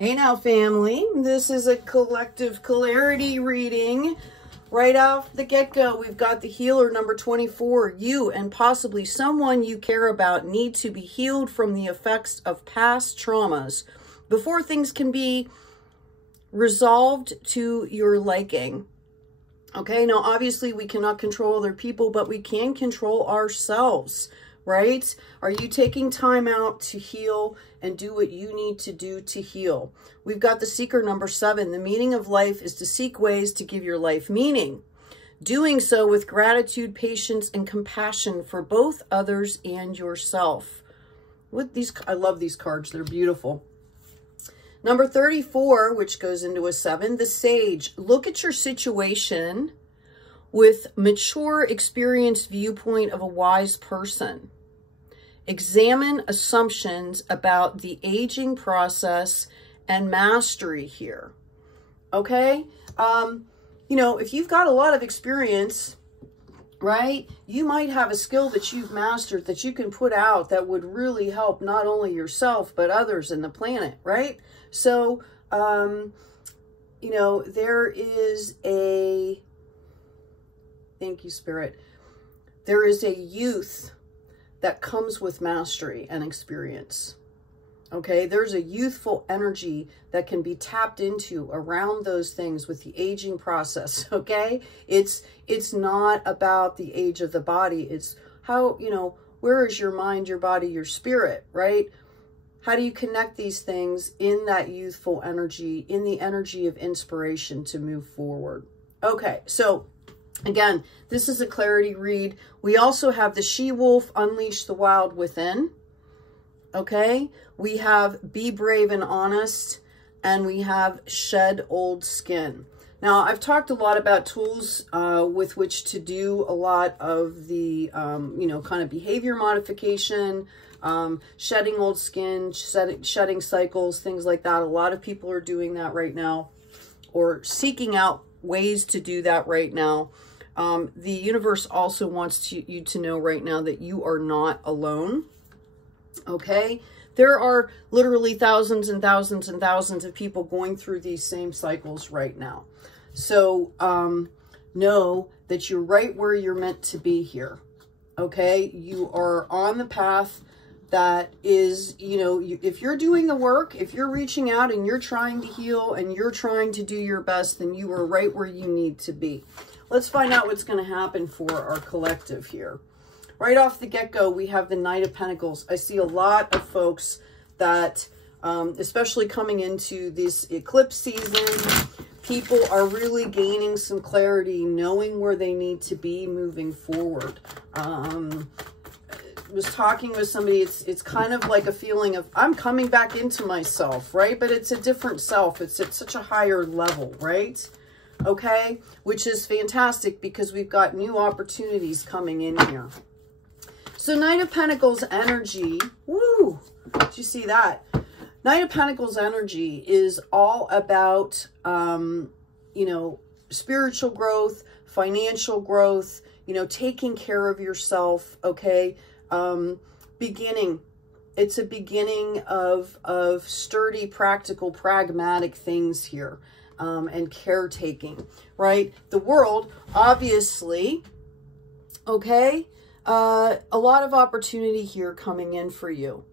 Hey now, family. This is a collective clarity reading. Right off the get-go, we've got the healer number 24. You and possibly someone you care about need to be healed from the effects of past traumas before things can be resolved to your liking. Okay, now obviously we cannot control other people, but we can control ourselves, right? Are you taking time out to heal and do what you need to do to heal? We've got the seeker number 7. The meaning of life is to seek ways to give your life meaning. Doing so with gratitude, patience, and compassion for both others and yourself. I love these cards. They're beautiful. Number 34, which goes into a 7, the sage. Look at your situation with mature, experienced viewpoint of a wise person. Examine assumptions about the aging process and mastery here. Okay? You know, if you've got a lot of experience, right, you might have a skill that you've mastered that you can put out that would really help not only yourself, but others in the planet, right? So, you know, there is a, thank you, Spirit. There is a youth that comes with mastery and experience. Okay, there's a youthful energy that can be tapped into around those things with the aging process. Okay, it's not about the age of the body. It's how, you know, where is your mind, your body, your spirit, right? How do you connect these things in that youthful energy, in the energy of inspiration to move forward? Okay, so again, this is a clarity read. We also have the she-wolf, unleash the wild within. Okay, we have be brave and honest, and we have shed old skin. Now, I've talked a lot about tools with which to do a lot of the, you know, kind of behavior modification, shedding old skin, shedding cycles, things like that. A lot of people are doing that right now, or seeking out ways to do that right now. The universe also wants you to know right now that you are not alone. Okay, there are literally thousands and thousands and thousands of people going through these same cycles right now. So know that you're right where you're meant to be here. Okay, you are on the path that is, you know, if you're doing the work, if you're reaching out and you're trying to heal and you're trying to do your best, then you are right where you need to be. Let's find out what's going to happen for our collective here. Right off the get-go, we have the Knight of Pentacles. I see a lot of folks that, especially coming into this eclipse season, people are really gaining some clarity, knowing where they need to be moving forward. I was talking with somebody, it's kind of like a feeling of, I'm coming back into myself, right? But it's a different self. It's at such a higher level, right? Okay? Which is fantastic because we've got new opportunities coming in here. So Knight of Pentacles energy, woo, did you see that? Knight of Pentacles energy is all about, you know, spiritual growth, financial growth, you know, taking care of yourself, okay? Beginning. It's a beginning of sturdy, practical, pragmatic things here, and caretaking, right? The world, obviously, okay? A lot of opportunity here coming in for you.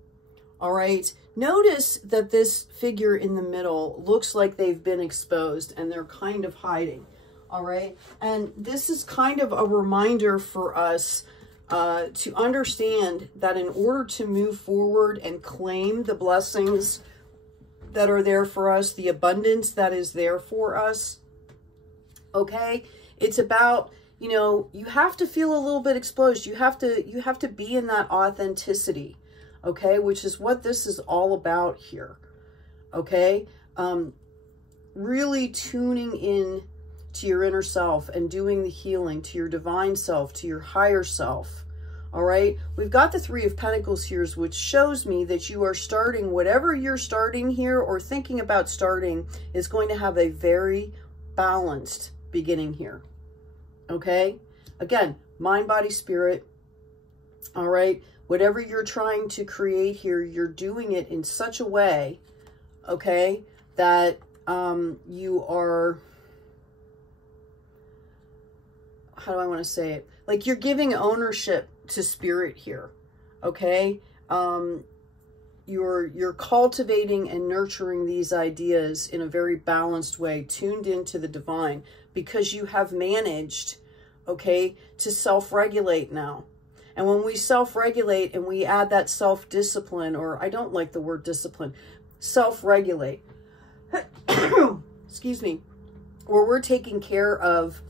All right. Notice that this figure in the middle looks like they've been exposed and they're kind of hiding. All right. And this is kind of a reminder for us to understand that in order to move forward and claim the blessings that are there for us, the abundance that is there for us. Okay. It's about, you know, you have to feel a little bit exposed. You have to be in that authenticity, okay? Which is what this is all about here, okay? Really tuning in to your inner self and doing the healing to your divine self, to your higher self, all right? We've got the Three of Pentacles here, which shows me that you are starting, whatever you're starting here or thinking about starting is going to have a very balanced beginning here. Okay, again, mind, body, spirit. All right, whatever you're trying to create here, you're doing it in such a way, okay, that you are, how do I want to say it? Like you're giving ownership to spirit here, okay? You're cultivating and nurturing these ideas in a very balanced way, tuned into the divine, because you have managed, okay, to self-regulate now. And when we self-regulate and we add that self-discipline, or I don't like the word discipline, self-regulate, excuse me, where we're taking care of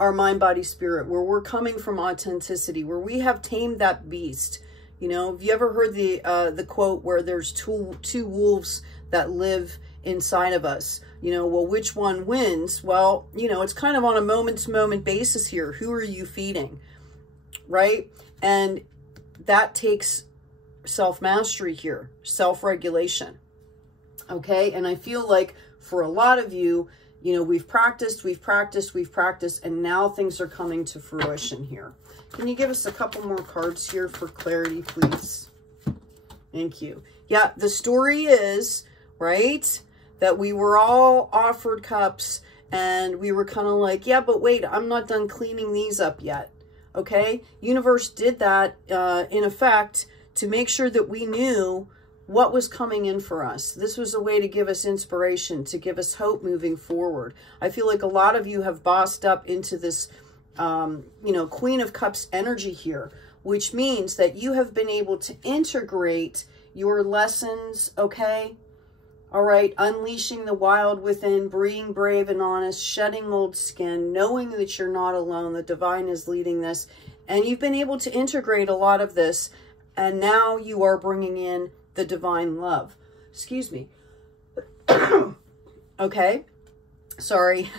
our mind, body, spirit, where we're coming from authenticity, where we have tamed that beast. You know, have you ever heard the quote where there's two wolves that live inside of us? You know, well, which one wins? Well, you know, it's kind of on a moment-to-moment basis here. Who are you feeding, right? And that takes self-mastery here, self-regulation, okay? And I feel like for a lot of you, you know, we've practiced, and now things are coming to fruition here. Can you give us a couple more cards here for clarity, please? Thank you. Yeah, the story is, right, that we were all offered cups and we were kind of like, yeah, but wait, I'm not done cleaning these up yet. Okay? Universe did that in effect to make sure that we knew what was coming in for us. This was a way to give us inspiration, to give us hope moving forward. I feel like a lot of you have bossed up into this, you know, Queen of Cups energy here, which means that you have been able to integrate your lessons, okay? All right, unleashing the wild within, being brave and honest, shedding old skin, knowing that you're not alone, the divine is leading this, and you've been able to integrate a lot of this, and now you are bringing in the divine love. Excuse me. Okay. Sorry.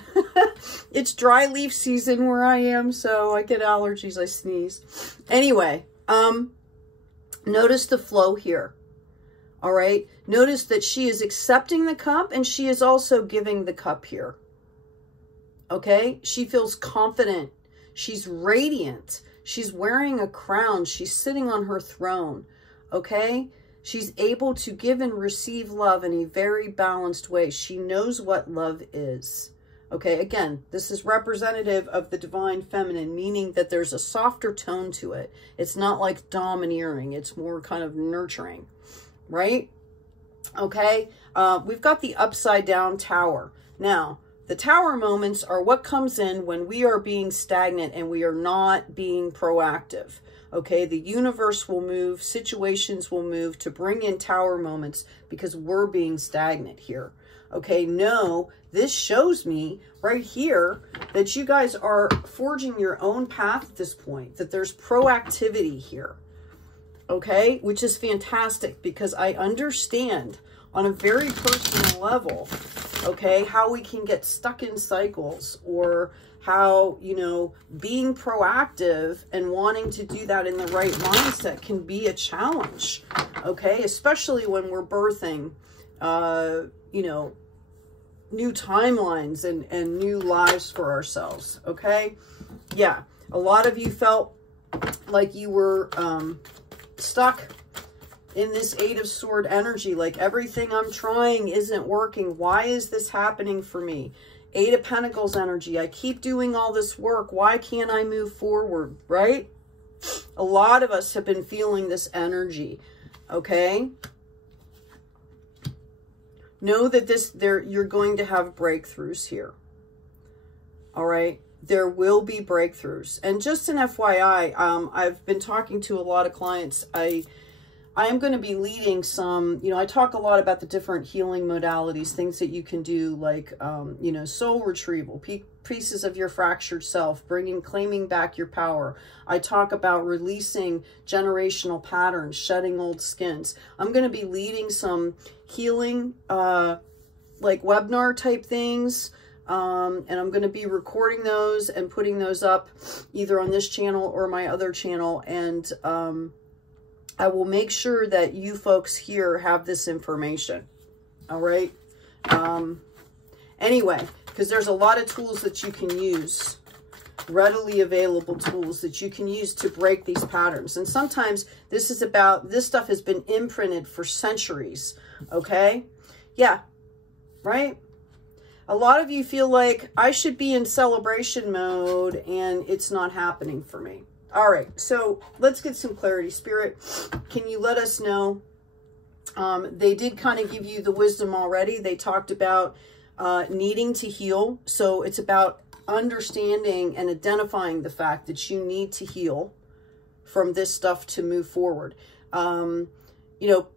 It's dry leaf season where I am, so I get allergies, I sneeze. Anyway, notice the flow here. All right. Notice that she is accepting the cup and she is also giving the cup here. Okay. She feels confident. She's radiant. She's wearing a crown. She's sitting on her throne. Okay. She's able to give and receive love in a very balanced way. She knows what love is. Okay, again, this is representative of the divine feminine, meaning that there's a softer tone to it. It's not like domineering. It's more kind of nurturing, right? Okay, we've got the upside down tower. Now, the tower moments are what comes in when we are being stagnant and we are not being proactive. Okay, the universe will move, situations will move to bring in tower moments because we're being stagnant here. Okay, no, this shows me right here that you guys are forging your own path at this point, that there's proactivity here. Okay, which is fantastic because I understand on a very personal level, okay, how we can get stuck in cycles, or how, you know, being proactive and wanting to do that in the right mindset can be a challenge, okay? Especially when we're birthing, you know, new timelines and new lives for ourselves, okay? Yeah, a lot of you felt like you were stuck in this Eight of Swords energy, like everything I'm trying isn't working. Why is this happening for me? Eight of Pentacles energy. I keep doing all this work. Why can't I move forward, right? A lot of us have been feeling this energy, okay? Know that you're going to have breakthroughs here, all right? There will be breakthroughs. And just an FYI, I've been talking to a lot of clients. I am going to be leading some, you know, I talk a lot about the different healing modalities, things that you can do, like, you know, soul retrieval, pieces of your fractured self, claiming back your power. I talk about releasing generational patterns, shedding old skins. I'm going to be leading some healing, like webinar type things. And I'm going to be recording those and putting those up either on this channel or my other channel. And, I will make sure that you folks here have this information. All right. Anyway, because there's a lot of tools that you can use readily available tools that you can use to break these patterns. And sometimes this stuff has been imprinted for centuries, okay? Yeah, right? A lot of you feel like I should be in celebration mode and it's not happening for me. All right, so let's get some clarity. Spirit, can you let us know? They did kind of give you the wisdom already. They talked about needing to heal. So it's about understanding and identifying the fact that you need to heal from this stuff to move forward. You know,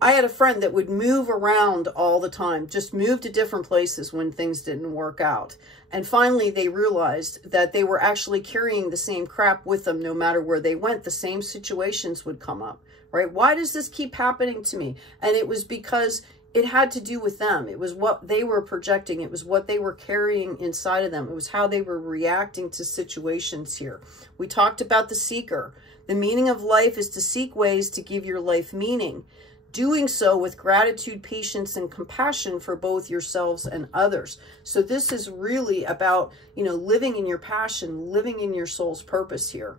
I had a friend that would move around all the time, just move to different places when things didn't work out. And finally, they realized that they were actually carrying the same crap with them no matter where they went. The same situations would come up, right? Why does this keep happening to me? And it was because it had to do with them. It was what they were projecting. It was what they were carrying inside of them. It was how they were reacting to situations here. We talked about the seeker. The meaning of life is to seek ways to give your life meaning. Doing so with gratitude, patience, and compassion for both yourselves and others. So this is really about, you know, living in your passion, living in your soul's purpose here.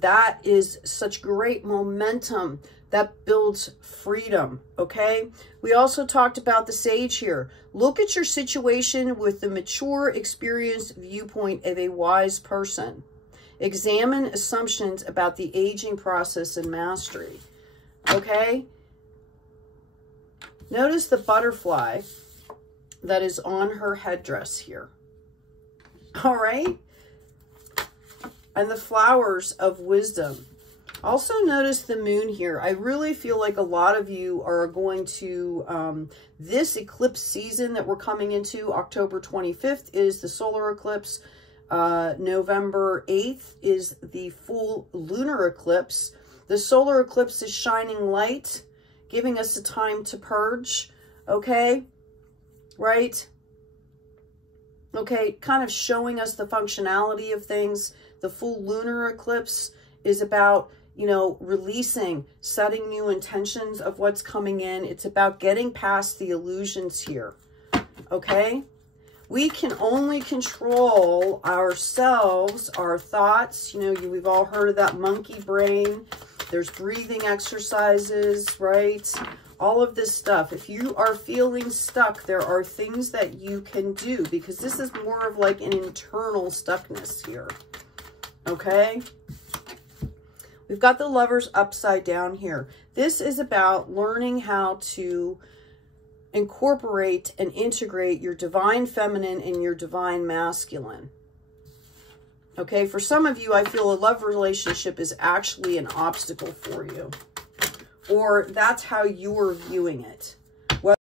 That is such great momentum that builds freedom, okay? We also talked about the sage here. Look at your situation with the mature, experienced viewpoint of a wise person. Examine assumptions about the aging process and mastery, okay? Notice the butterfly that is on her headdress here. All right? And the flowers of wisdom. Also notice the moon here. I really feel like a lot of you are going to, this eclipse season that we're coming into, October 25th is the solar eclipse. November 8th is the full lunar eclipse. The solar eclipse is shining light, giving us a time to purge, okay? Right? Okay, kind of showing us the functionality of things. The full lunar eclipse is about, you know, releasing, setting new intentions of what's coming in. It's about getting past the illusions here, okay? We can only control ourselves, our thoughts. You know, we've all heard of that monkey brain. There's breathing exercises, right? All of this stuff. If you are feeling stuck, there are things that you can do because this is more of like an internal stuckness here, okay? We've got the Lovers upside down here. This is about learning how to incorporate and integrate your divine feminine and your divine masculine. Okay, for some of you, I feel a love relationship is actually an obstacle for you. Or that's how you're viewing it.